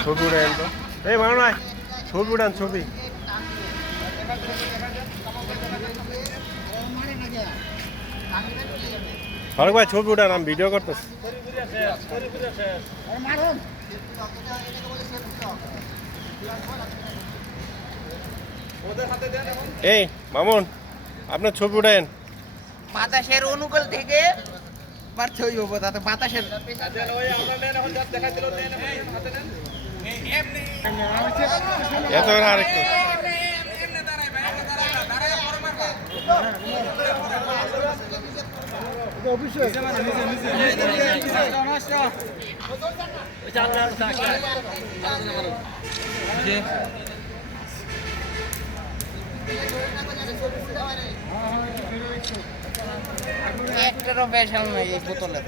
ছবি উড়ান তো এই মানো না ছবি উড়ান ছবি ফারুক ভাই ছবি উঠান আমি ভিডিও করতেছি এই মামুন আপনার ছবি উঠান বাতাসের অনুকূল থেকে বাতাসের এত আরেকটু একটারও বেশাল নাই এই বোতলে